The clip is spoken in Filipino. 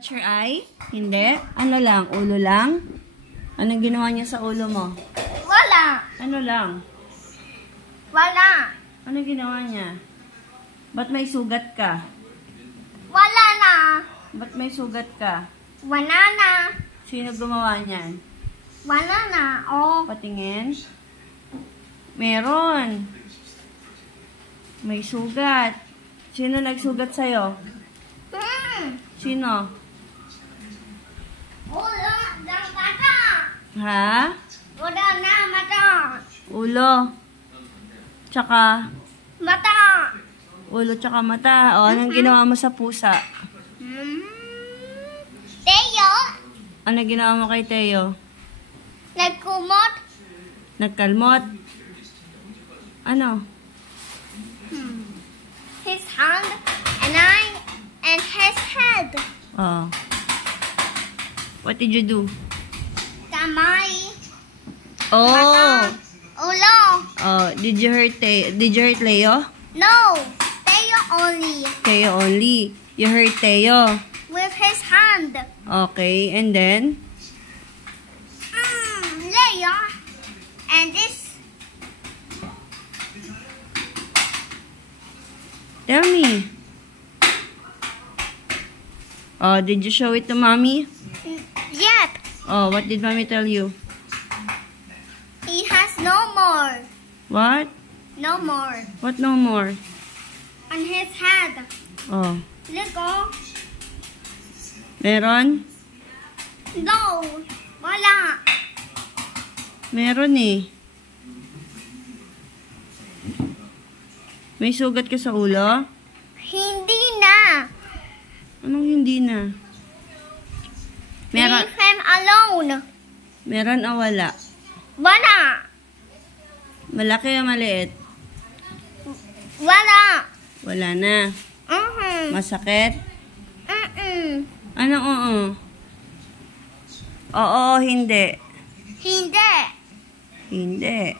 Touch your eye? Hindi? Ano lang? Ulo lang? Anong ginawa niya sa ulo mo? Wala. Ano lang? Wala. Anong ginawa niya? Ba't may sugat ka? Wala na. Ba't may sugat ka? Wala na. Sino gumawa niyan? Wala na. Oh. Patingin? Meron. May sugat. Sino nagsugat sa'yo? Sino? Wala na mata. Ha? Wala na mata. Ulo. Tsaka? Mata. Ulo tsaka mata. O, anong ginawa mo sa pusa? Teo. Anong ginawa mo kay Teo? Nagkumot. Nagkalmot? Ano? His hand and his head. Oh. What did you do? Kamay. Oh. Ulo. Oh, did you hurt Leo? No. Teo only. Teo only. You hurt Teo. With his hand. Okay, and then? Leo. And this. Tell me. Oh, did you show it to mommy? Yep. Oh, what did mommy tell you? He has no more. What? No more. What no more? On his head. Oh. Look, oh. Meron? No. Wala. Meron eh. May sugat ka sa ulo? Hindi na. Anong hindi na? Meron? Leave him alone. Meron o wala? Wala. Malaki o maliit? Wala. Wala na. Masakit? Anong oo? Oo, hindi. Hindi. Hindi.